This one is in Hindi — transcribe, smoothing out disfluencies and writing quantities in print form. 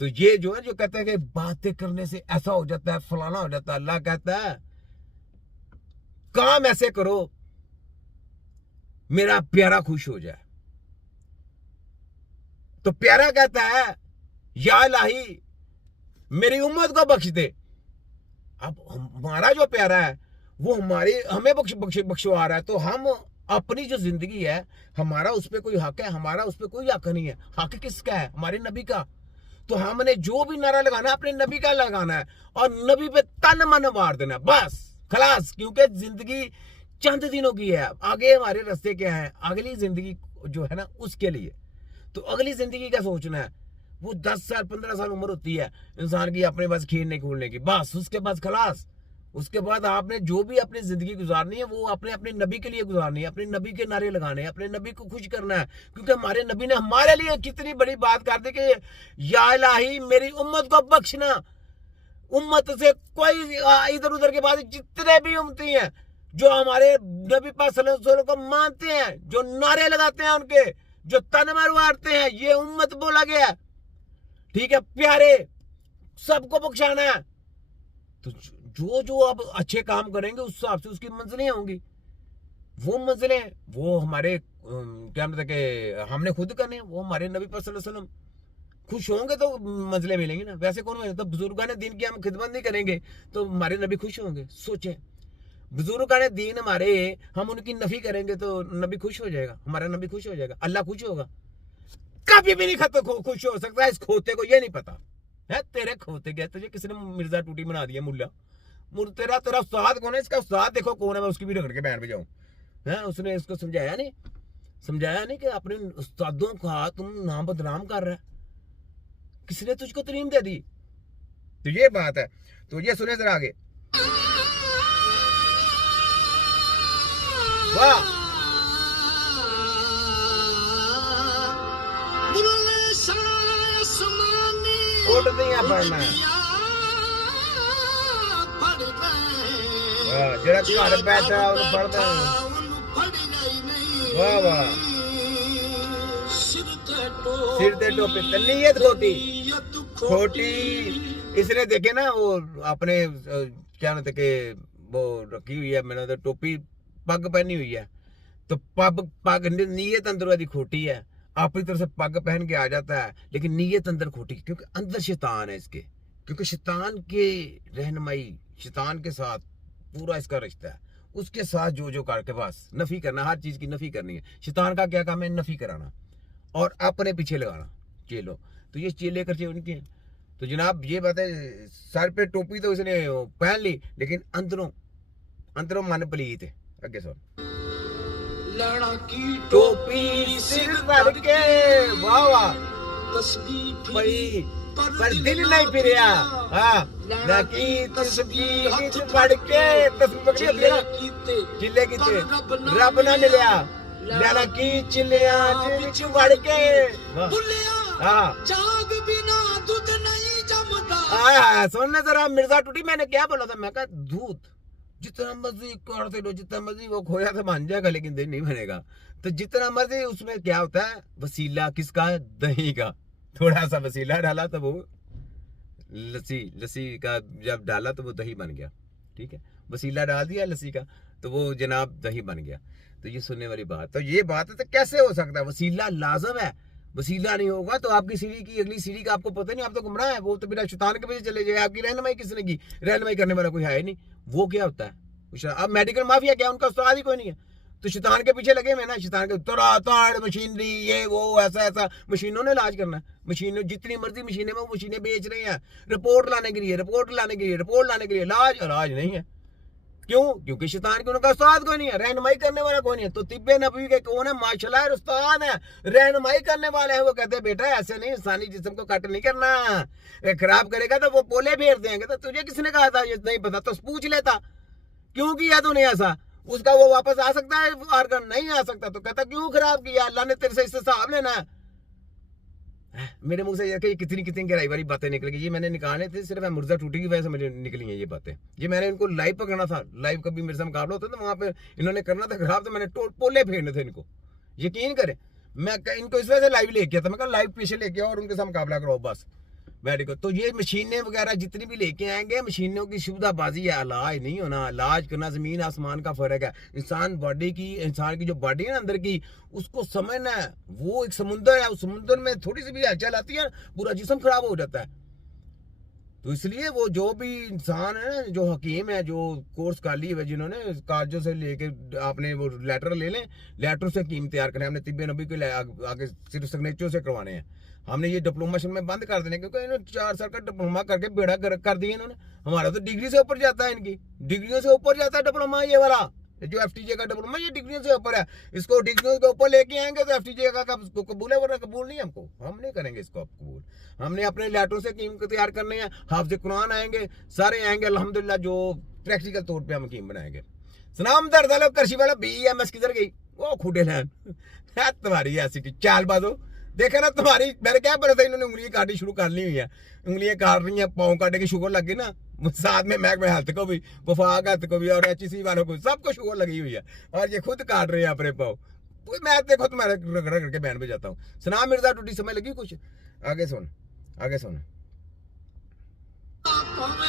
तो ये जो है, जो कहते हैं कि बातें करने से ऐसा हो जाता है, फलाना हो जाता है, अल्लाह कहता है काम ऐसे करो मेरा प्यारा खुश हो जाए। तो प्यारा कहता है या इलाही मेरी उम्मत को बख्श दे। अब हमारा जो प्यारा है वो हमें बख्शवा रहा है, तो हम अपनी जो जिंदगी है, हमारा उस पर कोई हक है? हमारा उस पर कोई हक नहीं है। हक किसका है? हमारे नबी का। तो हमने जो भी नारा लगाना है अपने नबी का लगाना है और नबी पे तन मन मार देना, बस खलास। क्योंकि जिंदगी चंद दिनों की है, आगे हमारे रास्ते क्या है, अगली जिंदगी जो है ना उसके लिए। तो अगली जिंदगी का सोचना है, वो 10 साल 15 साल उम्र होती है इंसान की अपने पास खेलने कूदने की, बस उसके बाद खलास। उसके बाद आपने जो भी अपनी जिंदगी गुजारनी है वो अपने अपने नबी के लिए गुजारनी है, अपने नबी के नारे लगाने हैं, अपने नबी को खुश करना है। क्योंकि हमारे नबी ने हमारे लिए कितनी बड़ी बात कर दी कि या इलाही मेरी उम्मत को बख्शना। उम्मत से कोई इधर उधर के बाद जितने भी उम्मती हैं जो हमारे नबी पाक सल्लल्लाहु अलैहि वसल्लम को मानते हैं, जो नारे लगाते हैं उनके, जो तन मरवाते हैं, ये उम्मत बोला गया है। ठीक है प्यारे, सबको बख्शाना है। तो जो जो अब अच्छे काम करेंगे उस हिसाब से उसकी मंजिलें होंगी। वो मंजिलें वो हमारे क्या मतलब कि हमने खुद करने हैं, वो हमारे नबी पाक सल्लल्लाहु अलैहि वसल्लम खुश होंगे तो मंजिलें मिलेंगी ना। वैसे कौन मिले? तो बुजुर्गान दीन की हम खिदमत नहीं करेंगे तो हमारे नबी खुश होंगे? सोचें, बुजुर्गान दीन हमारे, हम उनकी नफी करेंगे तो नबी खुश हो जाएगा? हमारा नबी खुश हो जाएगा? अल्लाह खुश होगा? कभी भी नहीं खुश हो सकता। इस खोते को ये नहीं पता है, तेरे खोते गए तुझे किसी ने मिर्जा टूटी बना दिया, मुल्ला तेरा तेरा उस्ताद कौन है? इसका उस्ताद देखो कौन है, मैं उसकी भी रगड़ के बैठ पे जाऊं। है उसने इसको समझाया नहीं कि अपने उस्तादों का तुम नाम बदनाम कर रहा है, किसने तुझको तरीम दे दी? तो ये बात है। तो ये सुने जरा आगे। वाह, उठ नहीं पढ़ना है जरा घर बैठा पढ़ना है। वाह वाह, सिर ते टोपी नीयत खोटी खोटी। इसने देखे ना वो अपने क्या कहते के वो रखी हुई है, मैंने तो टोपी पग पहनी हुई है, तो पग नीयत अंदर दी खोटी है। अपनी तरफ से पग पहन के आ जाता है लेकिन नीयत अंदर खोटी, क्योंकि अंदर शैतान है इसके। क्योंकि शैतान के रहनुमाई, शैतान के साथ पूरा इसका रिश्ता है। उसके साथ जो जो करके बस नफी करना, हर चीज की नफी करनी है। शैतान का क्या काम है? नफी कराना और अपने पीछे लगाना चेलों। तो ये चेले करते उनके हैं। तो जनाब ये बात है, सर पे टोपी तो उसने पहन ली लेकिन अंदरों मन पलीत है। आगे सुन, लड़ा की टोपी सिर पर के, वाह वाह, तस्बीह पर दिल नहीं फिरिया। हाँ, लकी तस्बीह पढ़ के, तस्बीह पकड़ के चिल्ले कीते रब ना मिलिया, लड़ा की चिल्लिया विच वड़ के। हाँ दूध नहीं जमता। सुनने जरा मिर्जा टूटी, मैंने क्या बोला था? मैं कहा दूध जितना मर्जी करते लो, जितना मर्जी वो खोया तो बन जाएगा लेकिन दही नहीं बनेगा। तो जितना मर्जी उसमें क्या होता है, वसीला किसका है? दही का। थोड़ा सा वसीला डाला तो वो लस्सी का जब डाला तो वो दही बन गया। ठीक है, वसीला डाल दिया लस्सी का तो वो जनाब दही बन गया। तो ये सुनने वाली बात, तो ये बात है तो कैसे हो सकता है? वसीला लाजम है, वसीला नहीं होगा तो आपकी सीढ़ी की अगली सीढ़ी का आपको पता नहीं, आप तो गुमराह है। वो तो बिना शैतान के पीछे चले जाए। आपकी रहनुमाई किसने की? रहनुमाई करने वाला कोई है नहीं। वो क्या होता है? अब मेडिकल माफिया क्या, उनका उस्ताद ही कोई नहीं है तो शैतान के पीछे लगे हुए ना। शैतान के ताड़ मशीनरी ये वो ऐसा मशीनों ने इलाज करना है। मशीनों जितनी मर्जी मशीनें में वो मशीनें बेच रही हैं रिपोर्ट लाने के लिए। इलाज नहीं है। क्यों? क्योंकि शैतान के उनका उस्ताद कोई नहीं है, रहनुमाई करने वाला कोई नहीं है। तो तिब्बे नबी के कौन है? माशाल्लाह उस्ताद है, रहनुमाई करने वाले हैं। वो कहते हैं बेटा ऐसे नहीं, इंसानी जिस्म को कट नहीं करना, खराब करेगा तो वो पोले फेर देंगे। तो तुझे किसने कहा था? ये नहीं पता तो पूछ लेता, क्यों किया तूने ऐसा? उसका वो वापस आ सकता है ऑर्गन? नहीं आ सकता। तो कहता क्यों खराब किया? अल्लाह ने तेरे से इससे हिसाब लेना है। मेरे मुंह से ये कितनी गहराई वाली बातें निकल गई। ये मैंने निकाले थे सिर्फ मुर्जा टूटी की वजह से मुझे निकली हैं ये बातें। ये मैंने इनको लाइव पर करना था, लाइव कभी मेरे से मुकाबला होता था वहां पे इन्होंने करना था खराब, तो मैंने पोले फेरने थे इनको। यकीन करें मैं इनको इस वजह से लाइव लेके गया था। मैं कहा लाइव पीछे लेके आओ और उनके साथ मुकाबला करो बस। मेडिकल। तो ये मशीनें वगैरह जितनी भी लेके आएंगे, मशीनों की सुविधाबाजी है, इलाज नहीं होना। इलाज करना ज़मीन आसमान का फ़र्क है। इंसान की जो बॉडी है ना अंदर की, उसको समझना है। वो एक समुंदर है, उस समुंदर में थोड़ी सी भी हलचल आती है पूरा जिस्म खराब हो जाता है। तो इसलिए वो जो भी इंसान है ना, जो हकीम है, जो कोर्स कर ली है, जिन्होंने कागजों से लेके आपने वो लेटर ले लें, लेटर से हकीम तैयार करें। हमने तिब्बे नबी के आगे सिर्फ सिग्नेचर से करवाने हैं। हमने ये डिप्लोमा में बंद कर देने, क्योंकि इन्होंने 4 साल का डिप्लोमा करके बेड़ा कर दिया इन्होंने। हमारा तो डिग्री से ऊपर जाता है, इनकी डिग्रियों से ऊपर जाता है डिप्लोमा ये वाला। जो FTJ का डिप्लोमा ये डिग्रियों से ऊपर है। इसको डिग्रियों के ऊपर लेके आएंगे तो FTJ का कबूल है, वरना कबूल नहीं। हमको हम नहीं करेंगे इसको कबूल। हमने अपने लेटरों से हकीम को तैयार करने हैं। हाफिज कुरान आएंगे, सारे आएंगे अल्हम्दुलिल्लाह, जो प्रैक्टिकल तौर पे हम हकीम बनाएंगे। सनाम दर्द वालों करशी वाला BMS किधर गई? वो खुडे लैन तुम्हारी ऐसी की चालबाजो। देखा ना तुम्हारी, मैंने क्या बोला था, इन्होंने उंगलियां काटनी शुरू कर ली हुई है। उंगलियां काट रही हैं, पाँव काटने की शुगर लगी ना, साथ में महकमे हेल्थ को भी, वफाक हेल्थ को भी, और HEC वालों को, सबको शुगर लगी हुई है। और ये खुद काट रहे हैं अपने पाँव। मैं देखो तुम्हारे रगड़ करके बहन पे जाता हूँ। सनाम मिर्जा टूटी समझ लगी कुछ? आगे सुन, आगे सुन। आंखों में